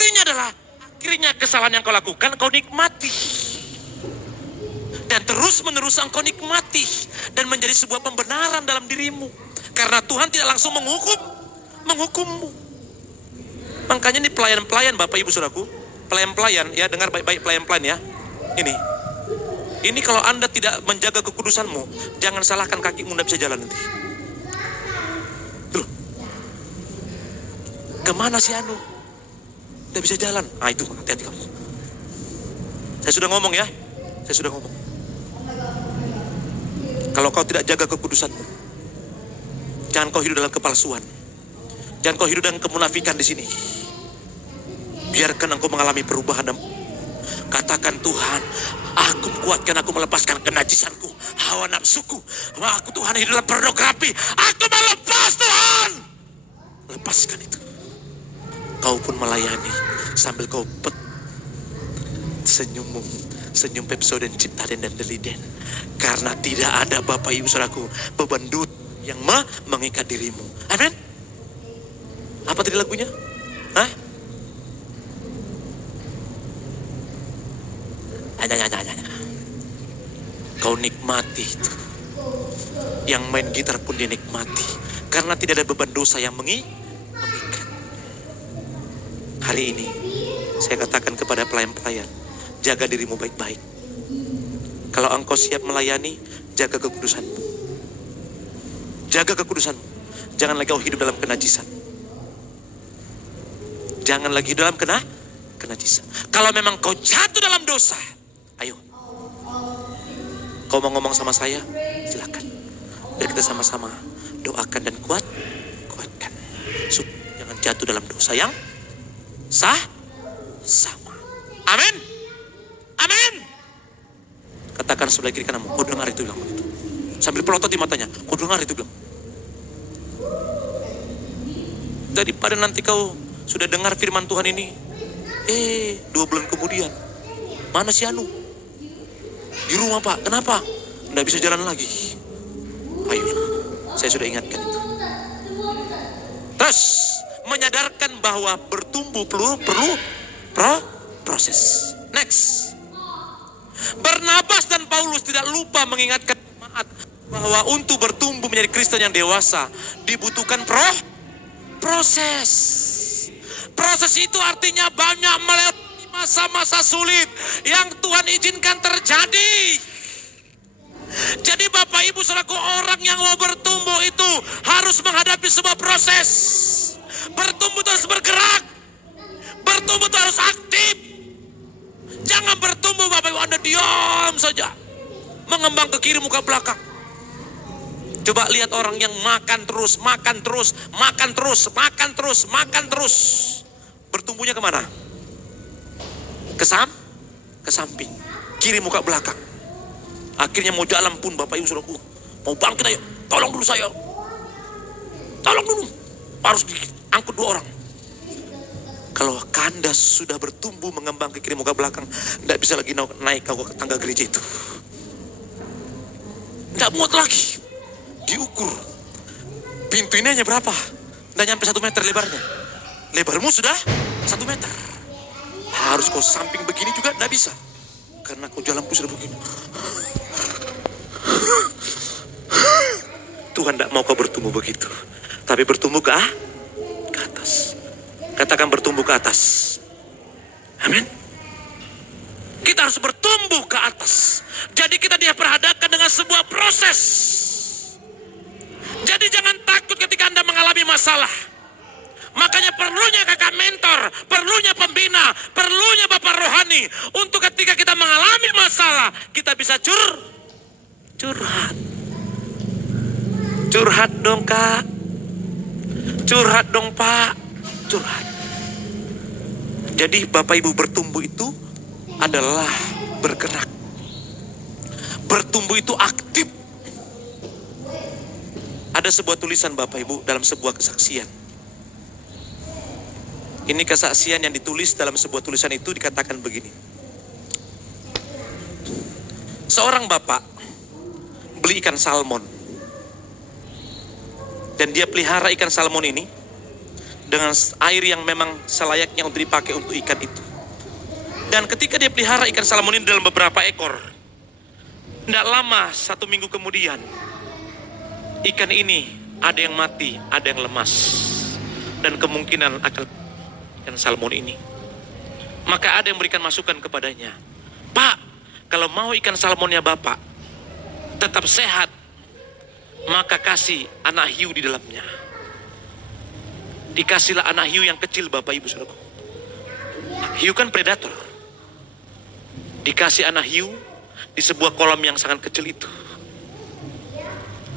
Artinya adalah akhirnya kesalahan yang kau lakukan kau nikmati. Dan terus menerus engkau nikmati. Dan menjadi sebuah pembenaran dalam dirimu. Karena Tuhan tidak langsung menghukummu. Makanya ini pelayan-pelayan Bapak Ibu Saudaraku. Pelayan-pelayan ya, dengar baik-baik pelayan-pelayan ya. Ini kalau Anda tidak menjaga kekudusanmu, jangan salahkan kakimu tidak bisa jalan nanti. Tuh. Kemana si Anu? Tidak bisa jalan. Nah itu, hati-hati kamu. Saya sudah ngomong ya. Saya sudah ngomong. Kalau kau tidak jaga kekudusanmu, jangan kau hidup dalam kepalsuan. Jangan kau hidup dalam kemunafikan di sini. Biarkan engkau mengalami perubahan. Katakan, Tuhan, aku kuatkan, aku melepaskan kenajisanku, hawa nafsuku. Aku Tuhan hidup dalam pornografi. Aku melepas Tuhan. Lepaskan itu. Kau pun melayani sambil kau senyummu, senyum Pepsodent, Ciptaden dan Deliden. Karena tidak ada Bapak Ibu Saudaraku beban dosa yang mengikat dirimu. Amin. Apa tadi lagunya? Hah? Kau nikmati itu. Yang main gitar pun dinikmati. Karena tidak ada beban dosa yang mengikat. Hari ini saya katakan kepada pelayan-pelayan, jaga dirimu baik-baik. Kalau engkau siap melayani, jaga kekudusanmu. Jaga kekudusanmu. Jangan lagi kau hidup dalam kenajisan. Jangan lagi hidup dalam kenajisan. Kalau memang kau jatuh dalam dosa, ayo. Kau mau ngomong sama saya, silakan. Biar kita sama-sama doakan dan kuatkan. Supaya jangan jatuh dalam dosa yang sama. Amin. Amin. Katakan sebelah kiri kananmu, kau dengar itu bilang. Sambil pelotot di matanya, kau dengar itu bilang. Daripada nanti kau sudah dengar firman Tuhan ini, 2 bulan kemudian, mana si Anu? Di rumah Pak, kenapa? Nggak bisa jalan lagi. Ayo, saya sudah ingatkan itu. Terus, menyadarkan bahwa bertumbuh perlu proses. Next. Barnabas dan Paulus tidak lupa mengingatkan jemaat bahwa untuk bertumbuh menjadi Kristen yang dewasa dibutuhkan proses. Proses itu artinya banyak melewati masa-masa sulit yang Tuhan izinkan terjadi. Jadi Bapak Ibu Saudaraku, orang yang mau bertumbuh itu harus menghadapi sebuah proses. Bertumbuh itu harus bergerak. Bertumbuh itu harus aktif. Jangan bertumbuh Bapak Ibu Anda diam saja, mengembang ke kiri muka belakang. Coba lihat orang yang makan terus. Bertumbuhnya kemana? Ke samping, kiri muka belakang. Akhirnya mau jalan pun Bapak Ibu Saudaraku, mau bangkit ayo, tolong dulu saya. Tolong dulu. Harus diangkut 2 orang. Kalau Anda sudah bertumbuh mengembang ke kiri muka belakang, tidak bisa lagi naik ke tangga gereja itu. Tidak muat lagi. Diukur. Pintu ini hanya berapa? Tidak nyampe 1 meter lebarnya. Lebarmu sudah 1 meter. Harus kau samping begini juga tidak bisa. Karena kau jalan pun sudah begini. Tuhan tidak mau kau bertumbuh begitu. Tapi bertumbuh ke atas. Katakan bertumbuh ke atas. Amin. Kita harus bertumbuh ke atas. Jadi kita diperhadapkan dengan sebuah proses. Jadi jangan takut ketika Anda mengalami masalah. Makanya perlunya kakak mentor, perlunya pembina, perlunya bapak rohani. Untuk ketika kita mengalami masalah, kita bisa curhat. Curhat dong Kak. Curhat dong Pak. Curhat. Jadi Bapak Ibu, bertumbuh itu adalah bergerak. Bertumbuh itu aktif. Ada sebuah tulisan Bapak Ibu dalam sebuah kesaksian. Ini kesaksian yang ditulis dalam sebuah tulisan itu dikatakan begini. Seorang bapak beli ikan salmon. Dan dia pelihara ikan salmon ini dengan air yang memang selayaknya untuk dipakai untuk ikan itu. Dan ketika dia pelihara ikan salmon ini dalam beberapa ekor, tidak lama 1 minggu kemudian, ikan ini ada yang mati, ada yang lemas, dan kemungkinan akan ikan salmon ini. Maka ada yang memberikan masukan kepadanya, Pak, kalau mau ikan salmonnya Bapak tetap sehat, maka kasih anak hiu di dalamnya. Dikasihlah anak hiu yang kecil, Bapak Ibu Saudaraku. Hiu kan predator. Dikasih anak hiu di sebuah kolam yang sangat kecil itu.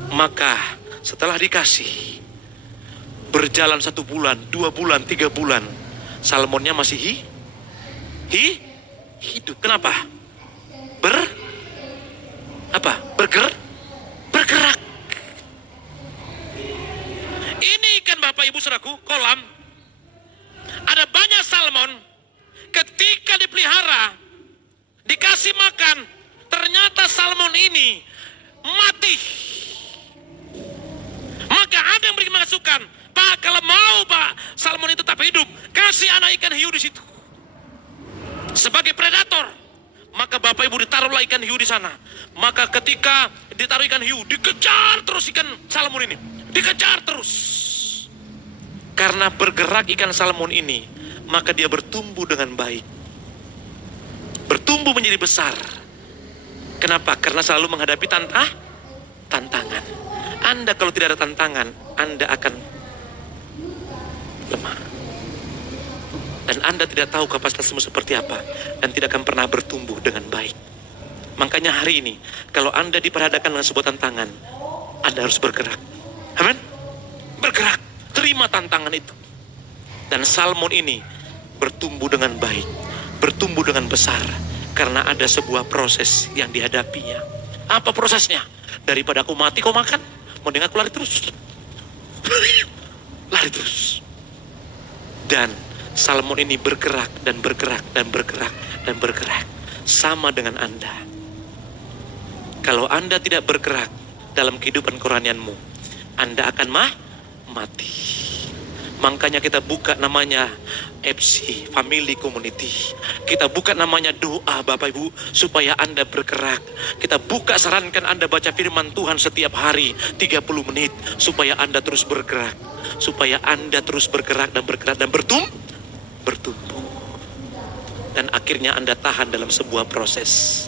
Maka setelah dikasih, berjalan 1 bulan, 2 bulan, 3 bulan, salmonnya masih hidup. Kenapa? Bergerak. Ini kan Bapak Ibu Saudaraku, kolam. Ada banyak salmon, ketika dipelihara, dikasih makan, ternyata salmon ini mati. Maka ada yang beri masukan, Pak, kalau mau Pak salmon itu tetap hidup, kasih anak ikan hiu di situ sebagai predator. Maka Bapak Ibu ditaruhlah ikan hiu di sana. Maka ketika ditaruh ikan hiu, dikejar terus ikan salmon ini, dikejar terus. Karena bergerak ikan salmon ini, maka dia bertumbuh dengan baik, bertumbuh menjadi besar. Kenapa? Karena selalu menghadapi tantangan. Anda kalau tidak ada tantangan, Anda akan lemah. Dan Anda tidak tahu kapasitasmu seperti apa, dan tidak akan pernah bertumbuh dengan baik. Makanya hari ini, kalau Anda diperhadapkan dengan sebuah tantangan, Anda harus bergerak. Amin? Bergerak, terima tantangan itu. Dan salmon ini bertumbuh dengan baik, bertumbuh dengan besar, karena ada sebuah proses yang dihadapinya. Apa prosesnya? Daripada aku mati, kau makan, mending aku lari terus. Lari terus. Dan salmon ini bergerak dan bergerak dan bergerak dan bergerak. Sama dengan Anda. Kalau Anda tidak bergerak dalam kehidupan kerohanianmu, Anda akan mati. Makanya kita buka namanya FC, Family Community. Kita buka namanya doa Bapak Ibu, supaya Anda bergerak. Kita buka, sarankan Anda baca firman Tuhan setiap hari 30 menit, supaya Anda terus bergerak. Supaya Anda terus bergerak dan bergerak dan bertumbuh. Dan akhirnya Anda tahan dalam sebuah proses.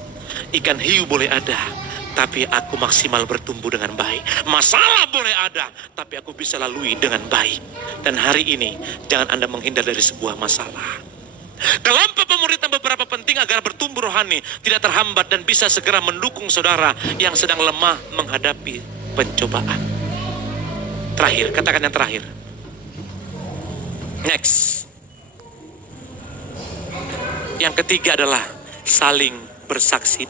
Ikan hiu boleh ada, tapi aku maksimal bertumbuh dengan baik. Masalah boleh ada, tapi aku bisa lalui dengan baik. Dan hari ini, jangan Anda menghindar dari sebuah masalah. Kelompok pemuritan beberapa penting agar bertumbuh rohani, tidak terhambat dan bisa segera mendukung saudara yang sedang lemah menghadapi pencobaan. Terakhir, katakan yang terakhir. Next. Yang ketiga adalah saling bersaksi.